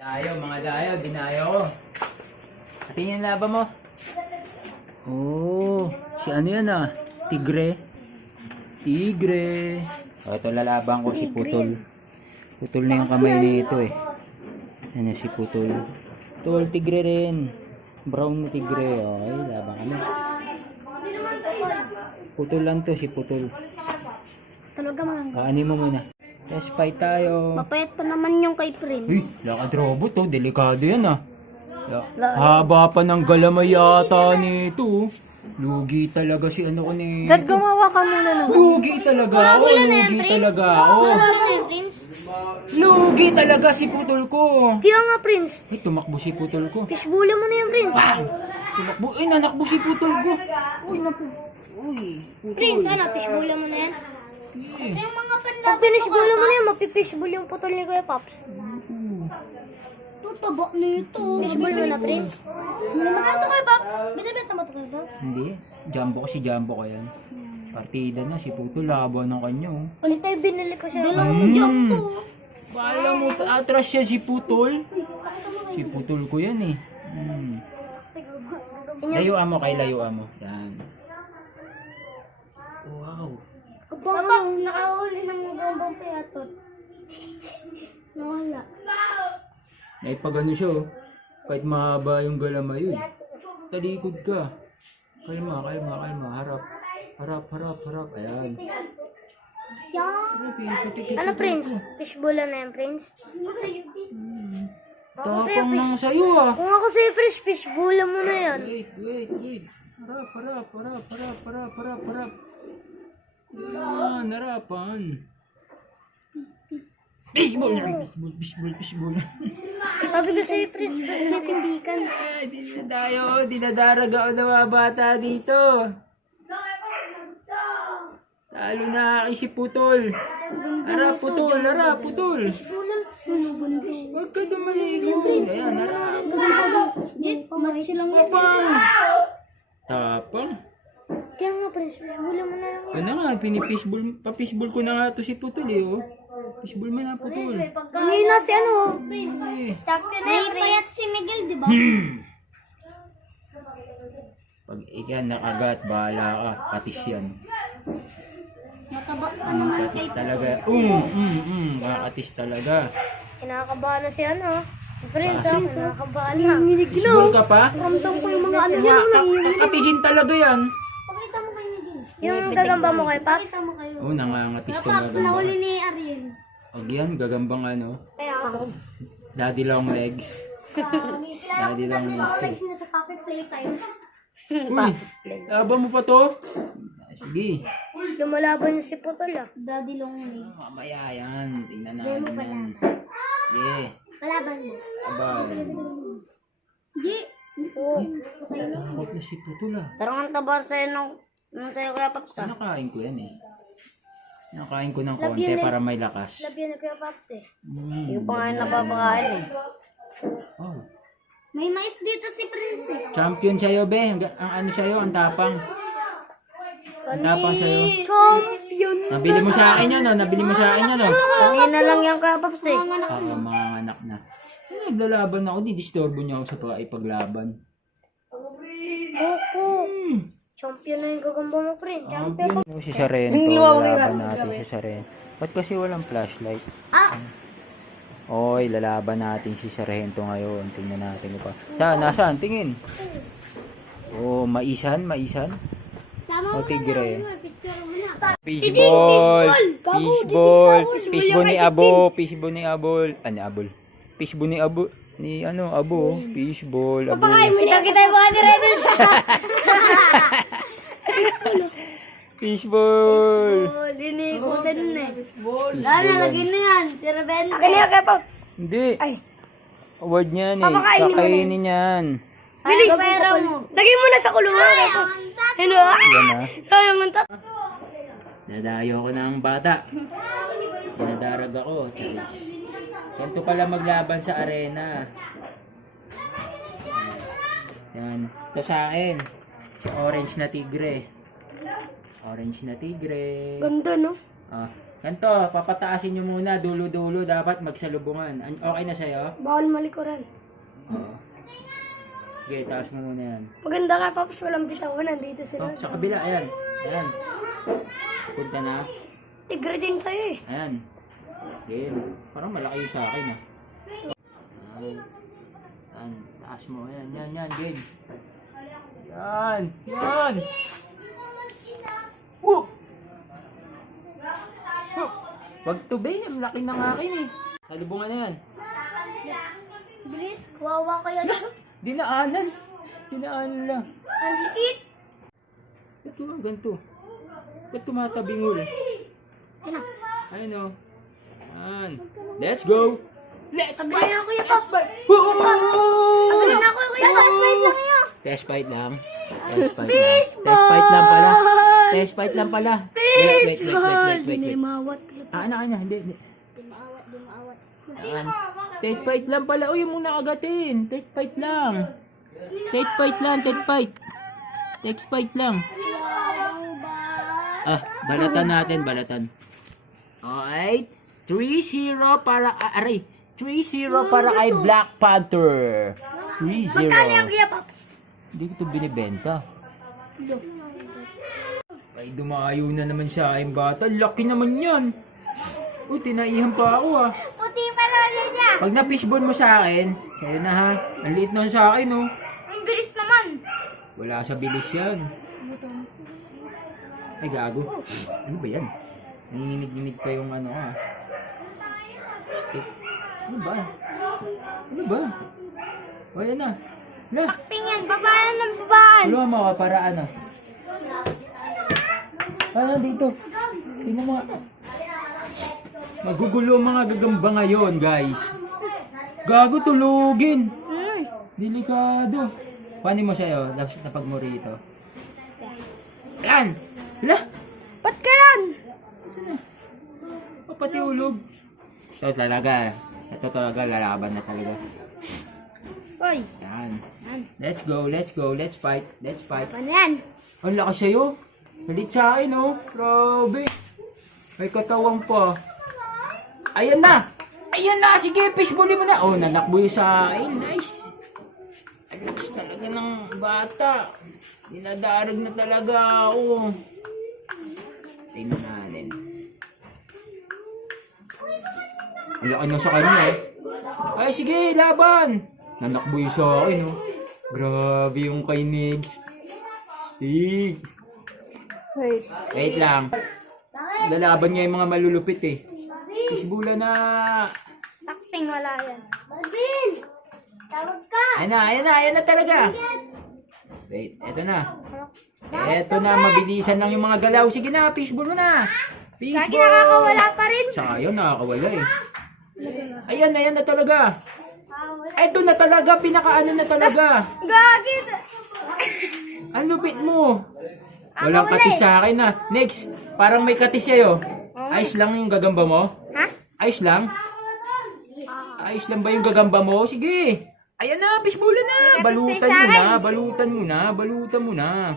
Dayo, mga dayo, dinayo ko. Atin yung laban mo. Oh, si ano yan ah? Tigre. Tigre. O, ito lalaban ko si Putol. Putol na yung kamay nito eh. Ano si Putol. Putol, tigre rin. Brown na tigre. Okay, laban kami. Putol lang to, si Putol. Talaga mga. Kaanin mo muna. Let's fight tayo. Mapayat pa naman yung kay Prince. Uy, lakad robot oh. Delikado yan ah. Haba pa ng galamay yata nito. Lugi talaga si ano ko ni... Dad, gumawa ka muna nung. Lugi talaga ako. Lugi talaga ako. Prince? Lugi talaga si Putol ko. Kaya nga, Prince. Ay, tumakbo si Putol ko. Fishbula mo na yung Prince. Bang! Tumakbo. Ay, nanakbo si Putol ko. Uy, naku. Uy, Putol. Prince, ano? Fishbula mo na yan? Eh. Pag pinishbula mo na yan, mapipishbul yung putol ni Kuya Pops. Tutaba na ito. Fishbul mo na, Prince. Magkano to, Kuya Pops? Binibenta mo to, Kuya Pops? Hindi. Jumbo ko yan. Partida na si Putol. Laban ng kanyo. Ulit tayo binili ko siya. Dalawang jump to. Bahala mo, atras siya si Putol. Si Putol ko yan eh. Layuan mo kay layuan mo. Yan. Wow. Pops, nakahuli ng gambang piyatot. Nawala. Ay pag ano siya oh. Kahit mahaba yung galamay yun. Talikod ka. Kalma. Harap. Ayan. Ano, Prince? Fishbula na yan, Prince? Tapang lang sa'yo ah. Kung ako sa'yo, Prince, fishbula mo na yan. Wait. Harap. Yan, harapan. Fishball. Sabi ko sa'yo, Prince, titindikan. Ay, dinadarag ako ng mga bata dito. Talo na kay si Putol. Harap, Putol. Huwag ka dumaligod. Ayan, harap. Tapang. Kaya nga, Prince, fishbula mo na lang yan. Ano nga, papishball ko na nga to si Putol eh, oh. Fishball mo na, Putol. Ngayon na si ano, Prince. Eh. Champion na yung payat si Miguel, di ba? Pag ikan nakagat, bahala ka. Katis yan. Mataba ka Mm, naman katis kay talaga. Kakatis talaga. Kinakabahan na si ano. Si Prince, kinakabahan na. Fishball ka pa? Ramdam ko yung mga ano Nga, kakatisin talaga yan. Pakita mo kay Miguel. Yung gagamba mo kay Paps? Oh, nangangatis to gagamba. Nahuli ni Ariel. Huwag yan, gagambang ano. Kaya ako. Daddy long legs. Daddy long legs to. Next na sa Papi Philippines. Uy, laban mo pa to? Sige. Lumalaban si Putol ah. Daddy long leg. Mamaya yan. Tingnan natin yan. Yeah. Malaban mo. Abay. Di. Oo. Takot na si Putol ah. Tarang ang taba sa'yo nung sa'yo Kuya Paps ah. Nakain ko yan eh. Nakain ko ng konti para may lakas. Love yun na Kuya Paps eh. Yung pa nga yung napapakain eh. Oh. May mais dito si Prince eh. Champion sa'yo, be. Ang ano sa'yo, ang tapang. Ang tapang sa'yo. Champion. Nabili mo sa akin yan, oh. Nabili mo sa akin yan, oh. Tangin na lang yung Kuya Paps eh. Ako, mga anak na. Naglalaban ako, di disturbo niya ako sa ipaglaban. Kuko. Champion na yung gagamba mo, Prince. Champion. Si Sarento, lalaban natin si Sarento. Ba't kasi walang flashlight? Oy, lalaban natin si Sarento ngayon. Tingnan natin pa. Nasaan? Tingin. Oh, maisan. O, tigre. Fishball ni Abo. Fishball ni Abo. Fishball, Abo. Kita yung mga direto siya. Fishball. Linikutan na eh. Lalagyan na yan. Si Rebente. Akin na kay Pops. Hindi. Award niyan eh. Kakainin yan. Bilis. Lagay mo na sa kulungan kay Pops. Hello? Yan na. Sayang ang Nadayo ko ng bata. Nadarag ako. Ganito pala maglaban sa arena. Yan. Ito sa akin. Si orange na tigre. Ganda no? Ah, Ganto, papataasin nyo muna, dulo-dulo, dapat magsalubungan. Okay na sa'yo? Bawal malikuran. Oo. Sige, taas mo muna yan. Maganda ka, Paps. Walang bitawan. Nandito sila. Oh, sa kabila, ayan. Ayan. Punta na. Tigre din sa'yo eh. Ayan. Game. Parang malaki yung sa akin, ah. Ayan. Ayan. Taas mo. Ayan, yan, game. Yan. Yan. Woo! Woo! Wag to, be. Ang laki ng akin, eh. Salubungan na yan. Bilis. Wawa kayo na. Dinaanan. Dinaanan lang. Ang liit. Ito ang ganito. Ba't tumatabingol? Ayun na. Ayun o. Ayan. Let's go! Let's Abili na Kuya Paps. Boom! Abili na Kuya Paps. Wait lang yun. Test fight lang. Test fight lang. Test fight lang pala. Test fight lang pala. Wait. Hindi maawat. Ano. Hindi. Di maawat. Ayan. Test fight lang pala. Uy, yung muna agatin. Test fight lang. Test fight lang. Test fight lang. Balatan natin. Alright. 3-0 para, 3-0 para kay Black Panther. 3-0. Magkano yung Kuya Paps? Hindi ko ito binibenta. Ay, dumayo na naman siya aking bata. Laki naman yan. Uy, tinaihan pa ako ah. Puti pa lalo niya. Pag na-fishbone mo sa akin, sa'yo na ha. Ang liit nun sa akin oh. Ang bilis naman. Wala sa bilis yan. Ay, gago. Ano ba yan? Nanginginig-ginig pa yung ano ah. Stick. Ano ba? O, yan na. Wala. Tingnan, babaan ng babaan. Wala mo ka para ano. Dito. Tingnan mo nga. Magugulo ang mga gagamba ngayon, guys. Gago, tulugin. Delikado. Paano mo sa'yo? Napag mo rito. Yan! Wala! Ba't ka yan? Saan na? Pati ulog. Ito talaga. Ito talaga, lalaban na talaga. Uy. Yan. Let's go. Let's fight. Ano yan? Ang lakas sa'yo. Malit sa akin, oh. Grabe. May katawang pa. Ayan na! Sige, fishball mo na. Oh, nanakbo yung sa akin. Nice. Ang lakas talaga ng bata. Dinadarag na talaga ako. Tingnan natin. Ang laki na sa kanya, eh. Ay, sige, laban. Nanakbo yung sa akin, oh. Grabe yung kay Nigs. Stig. Wait lang. Lalaban niya yung mga malulupit, eh. Fishbula na. Takting wala yan. Marvin! Tawag ka! Ayan na talaga. Wait, eto na. Eto na, mabilisan lang yung mga galaw. Sige na, fishball mo na. Lagi nakakawala pa rin. Sayang, nakakawala eh. Ayan na talaga. Eto na talaga, pinakaano na talaga. Gagit! Ang lupit mo. Walang katis sa akin na. Next, parang may katis sa'yo. Ayos lang yung gagamba mo? Ha? Ayos lang? Ayos lang ba yung gagamba mo? Sige. Ayan na, fishbowl na. Balutan mo na.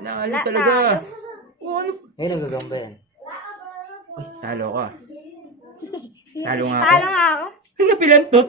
Ano talaga? Oh, ano? Ay, nagagamba yan. Uy, talo ka. Talo nga ako. Talo nga ako. Napilantot.